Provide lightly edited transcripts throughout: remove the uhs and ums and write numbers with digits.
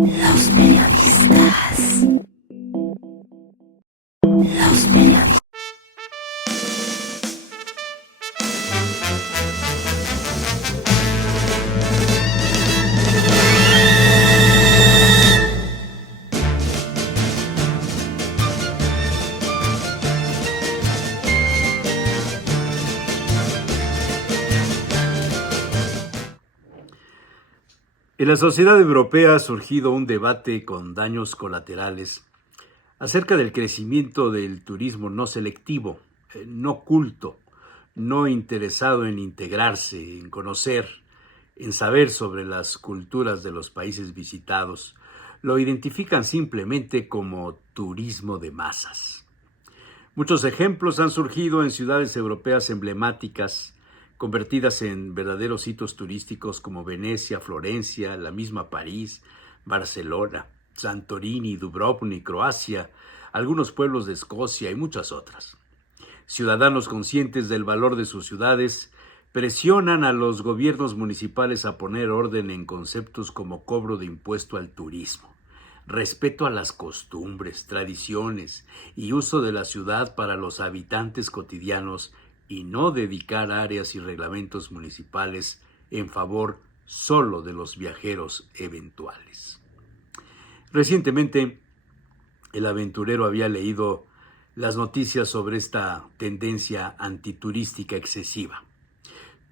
Los periodistas. Los periodistas. En la sociedad europea ha surgido un debate con daños colaterales acerca del crecimiento del turismo no selectivo, no culto, no interesado en integrarse, en conocer, en saber sobre las culturas de los países visitados. Lo identifican simplemente como turismo de masas. Muchos ejemplos han surgido en ciudades europeas emblemáticas, convertidas en verdaderos hitos turísticos como Venecia, Florencia, la misma París, Barcelona, Santorini, Dubrovnik, Croacia, algunos pueblos de Escocia y muchas otras. Ciudadanos conscientes del valor de sus ciudades presionan a los gobiernos municipales a poner orden en conceptos como cobro de impuesto al turismo, respeto a las costumbres, tradiciones y uso de la ciudad para los habitantes cotidianos y no dedicar áreas y reglamentos municipales en favor solo de los viajeros eventuales. Recientemente, el aventurero había leído las noticias sobre esta tendencia antiturística excesiva.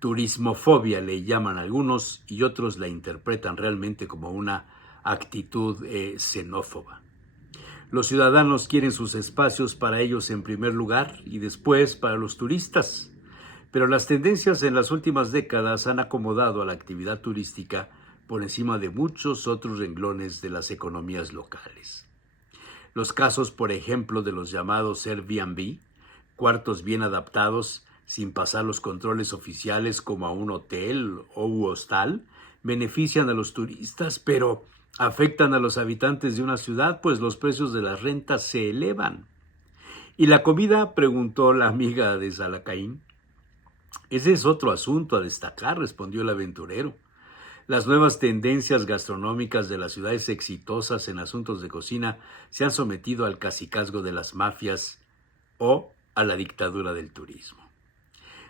Turismofobia le llaman algunos y otros la interpretan realmente como una actitud xenófoba. Los ciudadanos quieren sus espacios para ellos en primer lugar y después para los turistas. Pero las tendencias en las últimas décadas han acomodado a la actividad turística por encima de muchos otros renglones de las economías locales. Los casos, por ejemplo, de los llamados Airbnb, cuartos bien adaptados sin pasar los controles oficiales como a un hotel o hostal, benefician a los turistas, pero afectan a los habitantes de una ciudad, pues los precios de las rentas se elevan. ¿Y la comida?, preguntó la amiga de Salacaín. Ese es otro asunto a destacar, respondió el aventurero. Las nuevas tendencias gastronómicas de las ciudades exitosas en asuntos de cocina se han sometido al cacicazgo de las mafias o a la dictadura del turismo.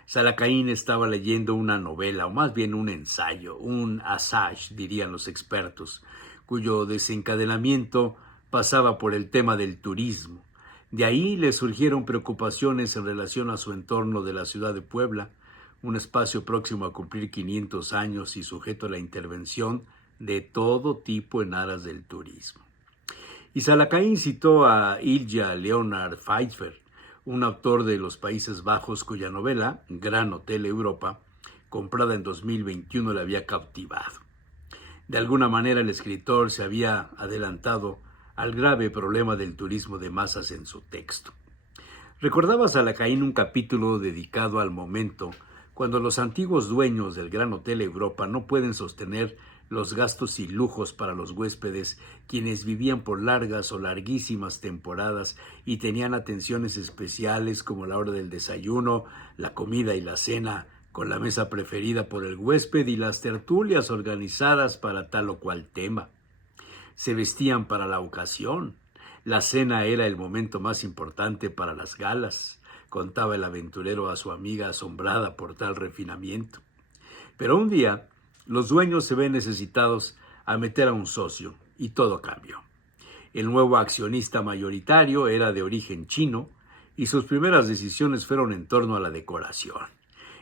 Salacaín estaba leyendo una novela, o más bien un ensayo, un assage, dirían los expertos, cuyo desencadenamiento pasaba por el tema del turismo. De ahí le surgieron preocupaciones en relación a su entorno de la ciudad de Puebla, un espacio próximo a cumplir 500 años y sujeto a la intervención de todo tipo en aras del turismo. Y Salacaín citó a Ilja Leonard Pfeiffer, un autor de los Países Bajos cuya novela, Gran Hotel Europa, comprada en 2021, le había cautivado. De alguna manera el escritor se había adelantado al grave problema del turismo de masas en su texto. Recordaba Salacaín un capítulo dedicado al momento cuando los antiguos dueños del Gran Hotel Europa no pueden sostener los gastos y lujos para los huéspedes, quienes vivían por largas o larguísimas temporadas y tenían atenciones especiales como la hora del desayuno, la comida y la cena, con la mesa preferida por el huésped y las tertulias organizadas para tal o cual tema. Se vestían para la ocasión. La cena era el momento más importante para las galas, contaba el aventurero a su amiga asombrada por tal refinamiento. Pero un día, los dueños se ven necesitados a meter a un socio y todo cambió. El nuevo accionista mayoritario era de origen chino y sus primeras decisiones fueron en torno a la decoración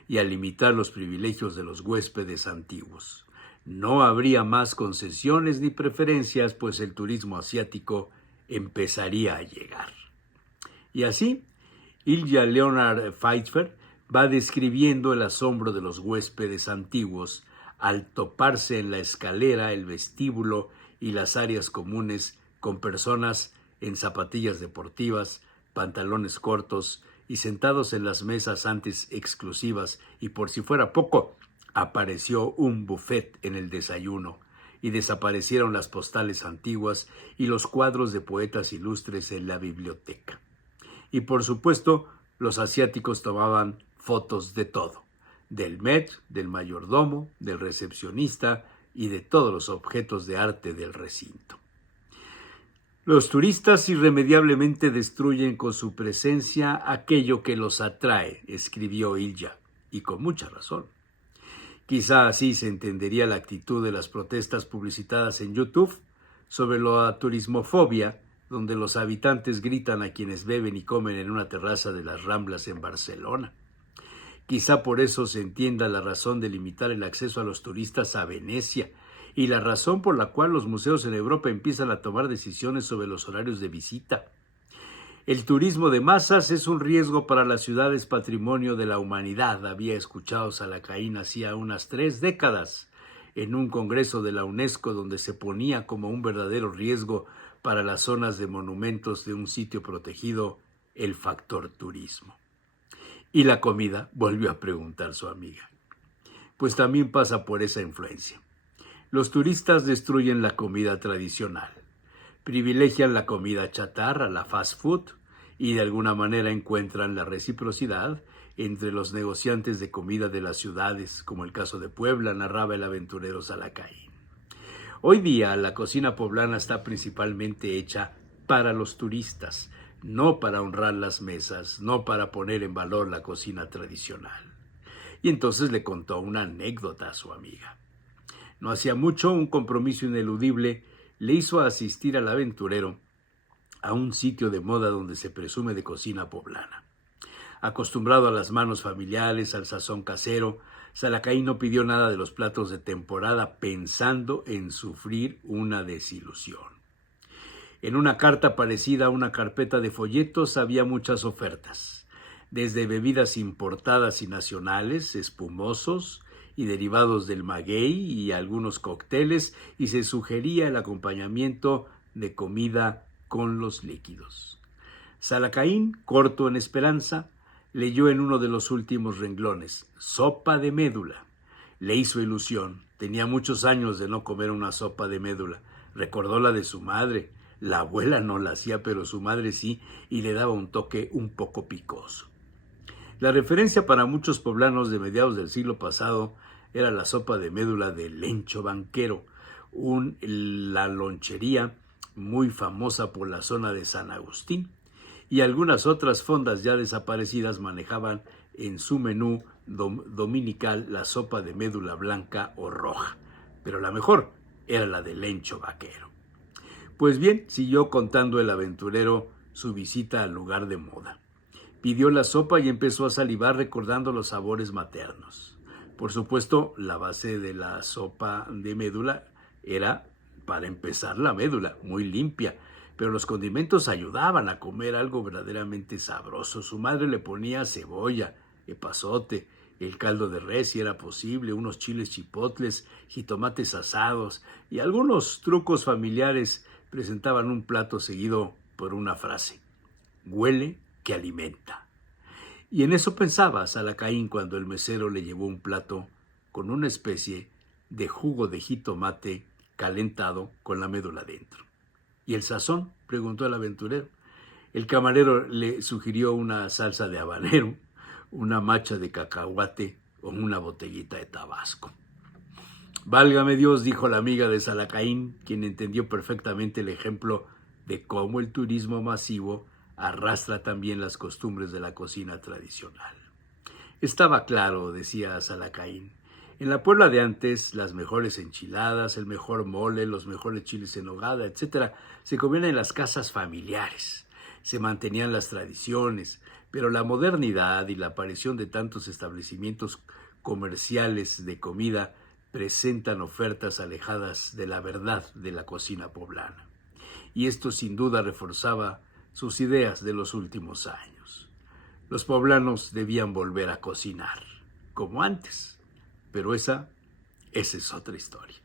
y a limitar los privilegios de los huéspedes antiguos. No habría más concesiones ni preferencias, pues el turismo asiático empezaría a llegar. Y así, Ilja Leonard Pfeiffer va describiendo el asombro de los huéspedes antiguos al toparse en la escalera, el vestíbulo y las áreas comunes con personas en zapatillas deportivas, pantalones cortos y sentados en las mesas antes exclusivas, y por si fuera poco, apareció un buffet en el desayuno y desaparecieron las postales antiguas y los cuadros de poetas ilustres en la biblioteca. Y por supuesto, los asiáticos tomaban fotos de todo, del maître, del mayordomo, del recepcionista y de todos los objetos de arte del recinto. Los turistas irremediablemente destruyen con su presencia aquello que los atrae, escribió Ilya, y con mucha razón. Quizá así se entendería la actitud de las protestas publicitadas en YouTube sobre la turismofobia, donde los habitantes gritan a quienes beben y comen en una terraza de las Ramblas en Barcelona. Quizá por eso se entienda la razón de limitar el acceso a los turistas a Venecia y la razón por la cual los museos en Europa empiezan a tomar decisiones sobre los horarios de visita. El turismo de masas es un riesgo para las ciudades patrimonio de la humanidad, había escuchado Salakain hacía unas 3 décadas en un congreso de la UNESCO donde se ponía como un verdadero riesgo para las zonas de monumentos de un sitio protegido el factor turismo. ¿Y la comida?, volvió a preguntar su amiga. Pues también pasa por esa influencia. Los turistas destruyen la comida tradicional, privilegian la comida chatarra, la fast food, y de alguna manera encuentran la reciprocidad entre los negociantes de comida de las ciudades, como el caso de Puebla, narraba el aventurero Salakain. Hoy día la cocina poblana está principalmente hecha para los turistas, no para honrar las mesas, no para poner en valor la cocina tradicional. Y entonces le contó una anécdota a su amiga. No hacía mucho, un compromiso ineludible le hizo asistir al aventurero a un sitio de moda donde se presume de cocina poblana. Acostumbrado a las manos familiares, al sazón casero, Salakain no pidió nada de los platos de temporada pensando en sufrir una desilusión. En una carta parecida a una carpeta de folletos había muchas ofertas, desde bebidas importadas y nacionales, espumosos y derivados del maguey y algunos cócteles, y se sugería el acompañamiento de comida con los líquidos. Salakain, corto en esperanza, leyó en uno de los últimos renglones, sopa de médula. Le hizo ilusión, tenía muchos años de no comer una sopa de médula. Recordó la de su madre. La abuela no la hacía, pero su madre sí, y le daba un toque un poco picoso. La referencia para muchos poblanos de mediados del siglo pasado era la sopa de médula de Lencho Banquero, la lonchería muy famosa por la zona de San Agustín, y algunas otras fondas ya desaparecidas manejaban en su menú dominical la sopa de médula blanca o roja, pero la mejor era la de Lencho Vaquero. Pues bien, siguió contando el aventurero su visita al lugar de moda. Pidió la sopa y empezó a salivar recordando los sabores maternos. Por supuesto, la base de la sopa de médula era, para empezar, la médula, muy limpia, pero los condimentos ayudaban a comer algo verdaderamente sabroso. Su madre le ponía cebolla, epazote, el caldo de res si era posible, unos chiles chipotles, jitomates asados y algunos trucos familiares presentaban un plato seguido por una frase: huele que alimenta. Y en eso pensaba Salakain cuando el mesero le llevó un plato con una especie de jugo de jitomate calentado con la médula dentro. ¿Y el sazón?, preguntó el aventurero. El camarero le sugirió una salsa de habanero, una macha de cacahuate o una botellita de tabasco. Válgame Dios, dijo la amiga de Salakain, quien entendió perfectamente el ejemplo de cómo el turismo masivo arrastra también las costumbres de la cocina tradicional. Estaba claro, decía Salakain. En la Puebla de antes, las mejores enchiladas, el mejor mole, los mejores chiles en nogada, etc., se comían en las casas familiares. Se mantenían las tradiciones, pero la modernidad y la aparición de tantos establecimientos comerciales de comida presentan ofertas alejadas de la verdad de la cocina poblana. Y esto sin duda reforzaba sus ideas de los últimos años. Los poblanos debían volver a cocinar, como antes. Pero esa es otra historia.